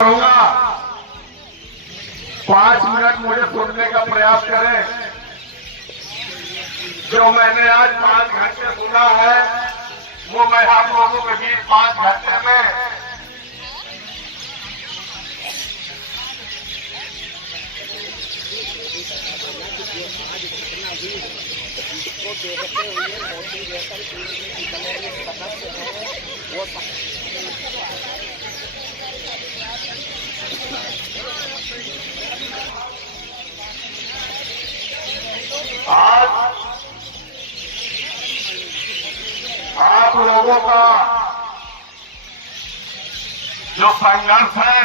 कहूंगा 5 मिनट मुझे सुनने का प्रयास करें। जो मैंने आज 5 घंटे सुना है वो मैं आप लोगों के बीच 5 घंटे में आज आप लोगों का जो संघर्ष है,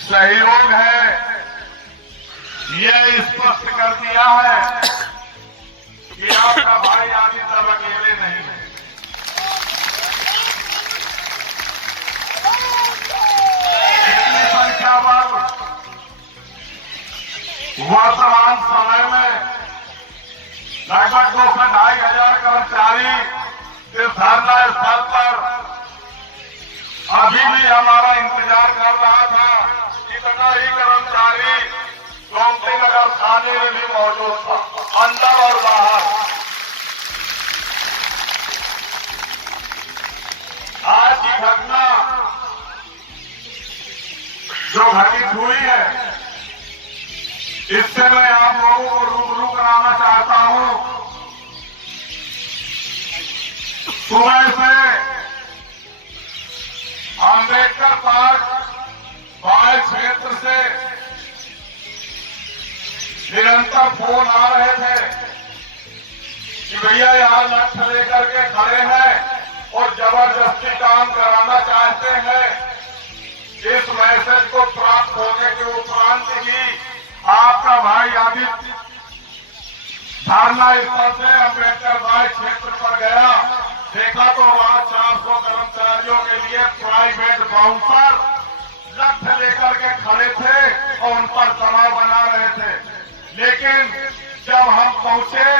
सहयोग है, यह स्पष्ट कर दिया है कि आपका भाई आदि सब अकेले नहीं है। इतनी संख्या पर वर्तमान समय में लगभग 2 से 2.5 हजार कर्मचारी इस धरना स्थल पर अभी भी हमारा इंतजार कर रहा था। इतना ही कर्मचारी गोमती नगर थाने में भी मौजूद था, अंदर और बाहर। आज की घटना जो घटित हुई है, इससे मैं आप लोगों को रूबरू कराना चाहता हूं। सुबह से अम्बेडकर पार्क बाय क्षेत्र से निरंतर फोन आ रहे थे कि भैया यहां लठ लेकर के खड़े हैं और जबरदस्ती काम कराना चाहते हैं। इस मैसेज को प्राप्त होने के उपरांत ही आपका भाई आदित्य धरना स्थल से अम्बेडकर बाय क्षेत्र पर गया। देखा तो वहां 400 कर्मचारियों के लिए प्राइवेट बाउंसर लठ लेकर के खड़े थे और उन पर दबाव बना रहे थे। लेकिन जब हम पहुंचे,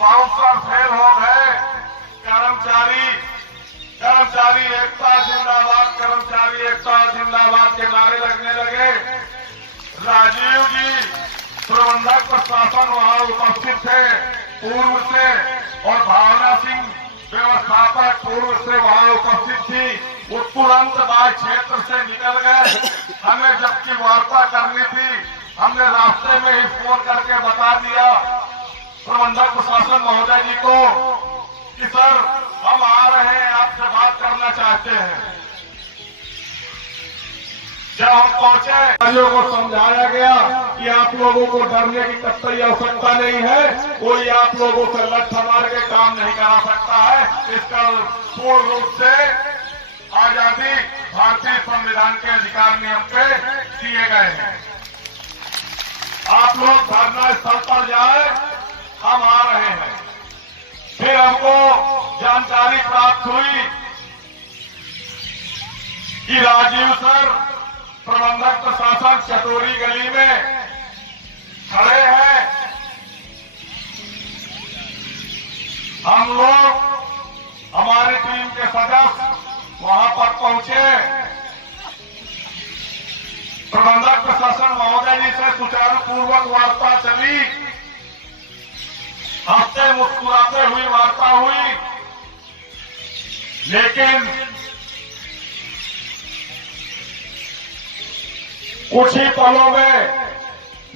बाउंसर फेल हो गए। कर्मचारी एकता जिंदाबाद, कर्मचारी एकता जिंदाबाद के नारे लगने लगे। राजीव जी प्रबंधक प्रशासन वहां उपस्थित थे पूर्व से, और भावना सिंह व्यवस्थापक पूर्व से वहां उपस्थित थी। वो तुरंत बाय क्षेत्र से निकल गए। हमें जबकि वार्ता करनी थी, हमने रास्ते में ही फोन करके बता दिया प्रबंधक प्रशासन महोदय जी को कि सर हम आ रहे हैं, आपसे बात करना चाहते हैं। जब हम पहुंचे, अधिकारियों को समझाया गया कि आप लोगों को डरने की कतई आवश्यकता नहीं है, कोई आप लोगों से लठ मार के काम नहीं करा सकता है। इसका पूर्ण रूप से आजादी भारतीय संविधान के अधिकार नियम पे दिए गए हैं। आप लोग धरना स्थल पर जाए, हम आ रहे हैं। फिर हमको जानकारी प्राप्त हुई कि राजीव सर प्रबंधक प्रशासन चटोरी गली में खड़े हैं। हम लोग, हमारी टीम के सदस्य वहां पर पहुंचे। प्रबंधक प्रशासन महोदय जी से सुचारू पूर्वक वार्ता चली, हंसते मुस्कुराते हुई वार्ता हुई। लेकिन कुछ ही पलों में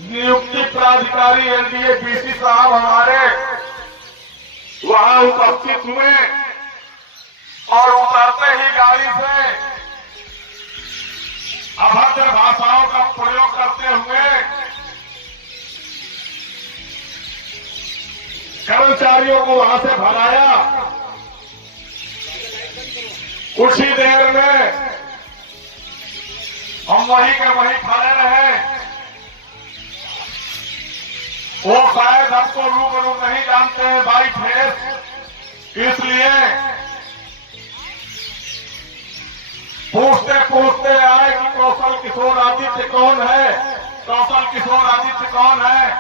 नियुक्ति प्राधिकारी एनडीए बीसी साहब हमारे वहां उपस्थित हुए और उतरते ही गाड़ी से अभद्र भाषाओं का प्रयोग करते हुए कर्मचारियों को वहां से भगाया। कुछ ही देर में हम वहीं के वहीं खड़े रहे। वो शायद हमको रूबरू नहीं जानते हैं बाई फेस, इसलिए पूछते पूछते आए कि कौशल किशोर आदित्य कौन है, कौशल किशोर आदित्य कौन है।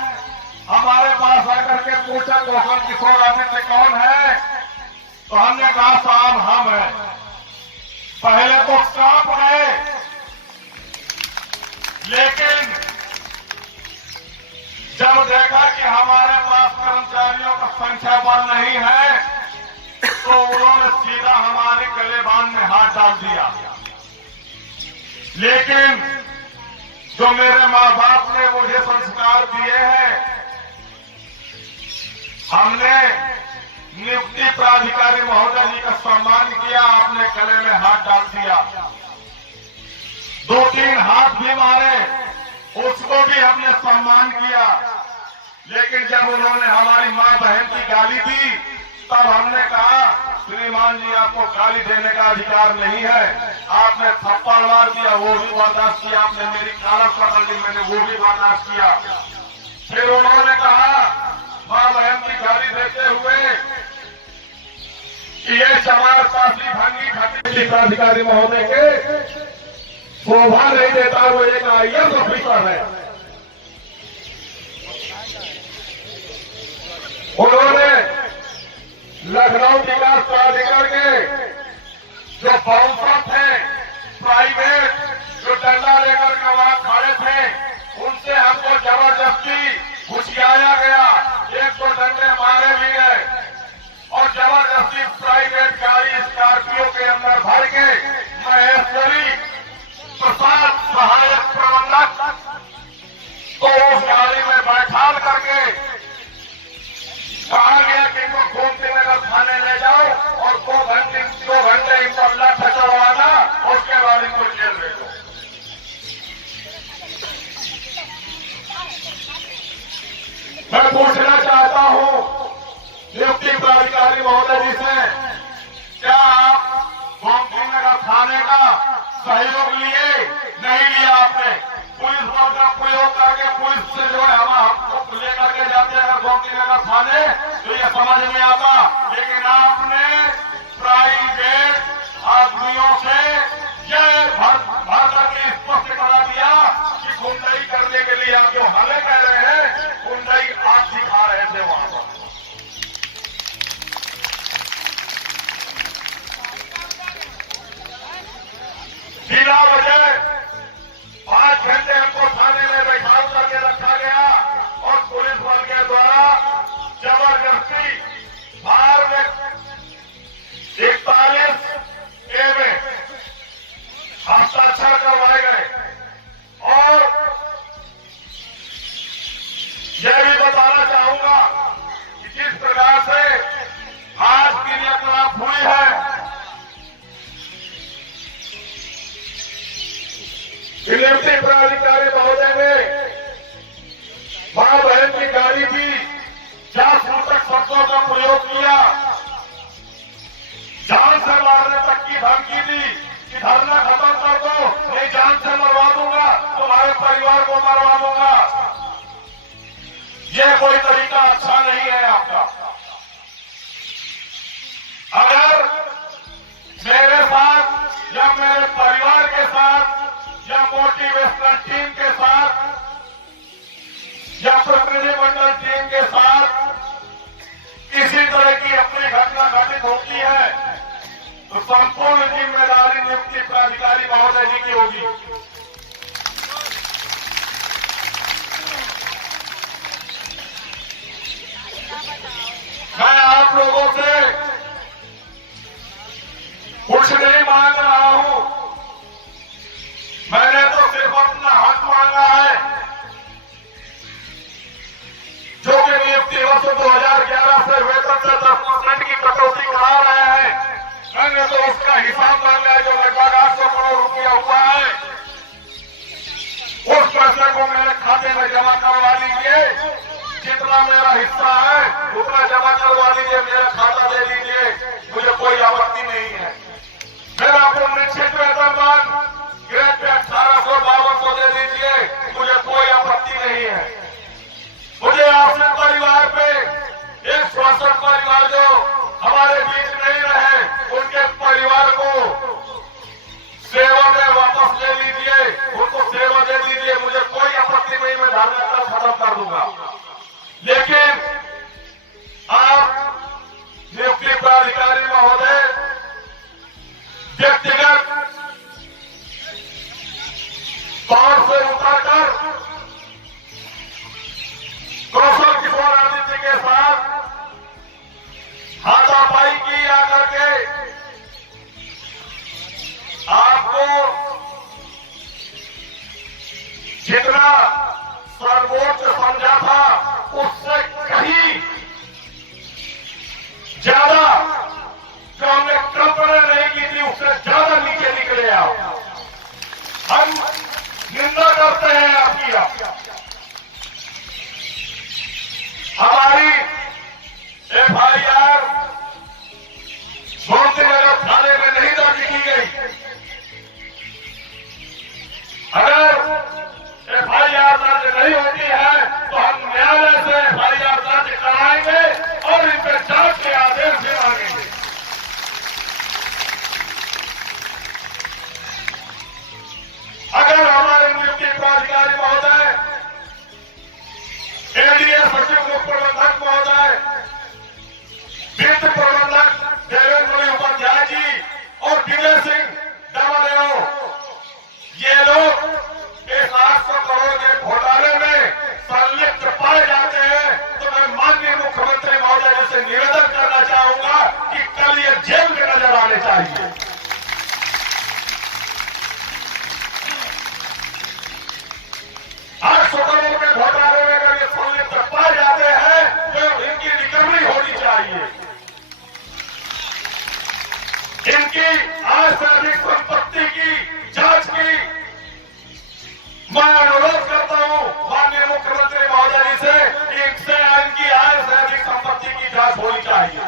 हमारे पास आकर के पूछा कौशल किशोर आदित्य कौन है, तो हमने कहा साहब हम हैं। पहले तो कांप गए लेकिन जब देखा कि हमारे पास कर्मचारियों का संख्या बल नहीं है, तो उन्होंने सीधा हमारे गलेबान में हाथ डाल दिया। लेकिन जो मेरे माँ बाप ने मुझे संस्कार दिए हैं, हमने नियुक्ति प्राधिकारी महोदय जी का सम्मान किया, आपने गले में हाथ डाल दिया, 2-3 हाथ भी मारे, उसको भी हमने सम्मान किया। लेकिन जब उन्होंने हमारी मां बहन की गाली दी, तब हमने कहा श्रीमान जी आपको गाली देने का अधिकार नहीं है, आपने थप्पड़ मार दिया वो भी बर्दाश्त किया, आपने मेरी कालक पकड़ ली मैंने वो भी बर्दाश्त किया। फिर उन्होंने कहा मां बहन की गाली देते हुए कि ये समाजपासी भंगी खटी प्राधिकारी महोदय के शोभा नहीं देता, वो एक आईएएस ऑफिसर है। उन्होंने लखनऊ विकास प्राधिकरण के जो बाउंसर थे प्राइवेट, जो डंडा लेकर के वहां खड़े थे, उनसे हमको जबरदस्ती घुसियाया गया, 1-2 डंडे मारे भी गए और जबरदस्ती प्राइवेट गाड़ी स्कॉर्पियो के अंदर भर के महेश्वरी प्रसाद सहायक प्रबंधक को उस गाड़ी में बैठाल करके कहा गया कि इनको गोमती नगर थाने ले जाओ और 2 घंटे इनको लाठ चढ़वाना, उसके बाद इनको जेल ले दो। मैं पूछना चाहता हूं नियुक्ति प्राधिकारी महोदय जी से, क्या आप गोमती नगर थाने का सहयोग लिए? नहीं लिया आपने। पुलिस बल का प्रयोग करके पुलिस से जो है हमको लेकर के जाते हैं अगर गोमती नगर थाने, तो ये समझ में आता। लेकिन आपने प्राइवेट आदमियों से यह भर करके स्पष्ट करा दिया कि गुंडई करने के लिए आप जो हमें कह रहे हैं, गुंडई आप सिखा रहे थे वहां पर। बिना वजह 5 घंटे हमको थाने में बैठा करके रखा गया और पुलिस बल के द्वारा जबरदस्ती बाहर में 41A में हस्ताक्षर करवाए गए। और यह भी बताना चाहूंगा कि जिस प्रकार से आज क्रियाकलाप हुई है, नियुक्ति प्राधिकारी महोदय ने मां बहन की गाली दी, जासूसक शब्दों का प्रयोग किया, जान से मारने तक की धमकी दी कि धरना खत्म कर दो, नहीं जान से मरवा दूंगा, तुम्हारे परिवार को मरवा दूंगा। यह कोई तरीका अच्छा नहीं है आपका। अगर मेरे साथ या मेरे परिवार के साथ या मोटिवेशनल टीम के साथ या प्रतिनिधिमंडल टीम के साथ किसी तरह की अपनी घटना घटित होती है, तो संपूर्ण जिम्मेदारी नियुक्ति प्राधिकारी महोदय जी की होगी। मैं आप लोगों से कुछ नहीं मांग रहा हूं, मैंने तो सिर्फ अपना हक मांगा है, जो कि नियुक्ति वर्ष 2011 से वेतन से 10% की कटौती करा रहे हैं। मैंने तो उसका हिसाब मांगा है जो लगभग 800 करोड़ रुपया हुआ है। उस पैसे को मेरे खाते में जमा करवा लीजिए, जितना मेरा हिस्सा है उतना जमा करवा लीजिए, मेरा खाता दे दीजिए, मुझे कोई आपत्ति नहीं है। मेरा पुनरीक्षित वेतनमान ग्रेड पे 1852 को दे दीजिए, मुझे कोई आपत्ति नहीं है। मुझे आश्रित परिवार पे एक श्वसन परिवार जो हमारे बीच नहीं रहे, उनके परिवार को सेवा में वापस ले लीजिए, उनको सेवा दे दीजिए, मुझे कोई आपत्ति नहीं, मैं धरना कल खत्म कर दूंगा। लेकिन आप नियुक्ति प्राधिकारी महोदय व्यक्तिगत तौर से उतर जितना सर्वोच्च समझा था उससे कहीं ज्यादा, जो हमने कल्पना नहीं की थी उससे ज्यादा नीचे निकले आप। हम निंदा करते हैं आपकी। हमारी FIR गोमतीनगर थाने में नहीं दर्ज की गई। अगर FIR दर्ज नहीं होती है तो हम न्यायालय से FIR दर्ज कराएंगे और इन पर जांच के आदेश भी मांगेंगे। अगर हमारे नियुक्ति प्राधिकारी महोदय, ADS सचिव मुख्य प्रबंधक महोदय, वित्त प्रबंधक देवेंद्र उपाध्याय जी और विजय सिंह डबल, ये लोग इस 800 करोड़ के घोटाले में संलिप्त पाए जाते हैं तो मैं माननीय मुख्यमंत्री महोदय जी से निवेदन करना चाहूंगा कि कल ये जेल में नजर आने चाहिए। 800 करोड़ के घोटाले में अगर ये संलिप्त पाए जाते हैं तो इनकी रिकवरी होनी चाहिए। इनकी आज से अधिक संपत्ति की जांच की मैं अनुरोध करता हूं माननीय मुख्यमंत्री महोदय जी से, इनकी आय से अधिक संपत्ति की जांच होनी चाहिए।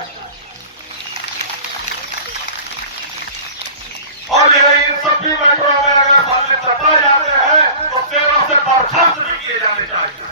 और ये इन सभी मैटरों में अगर संलिप्त पाए जाते हैं तो सेवा से बर्खास्त भी किए जाने चाहिए।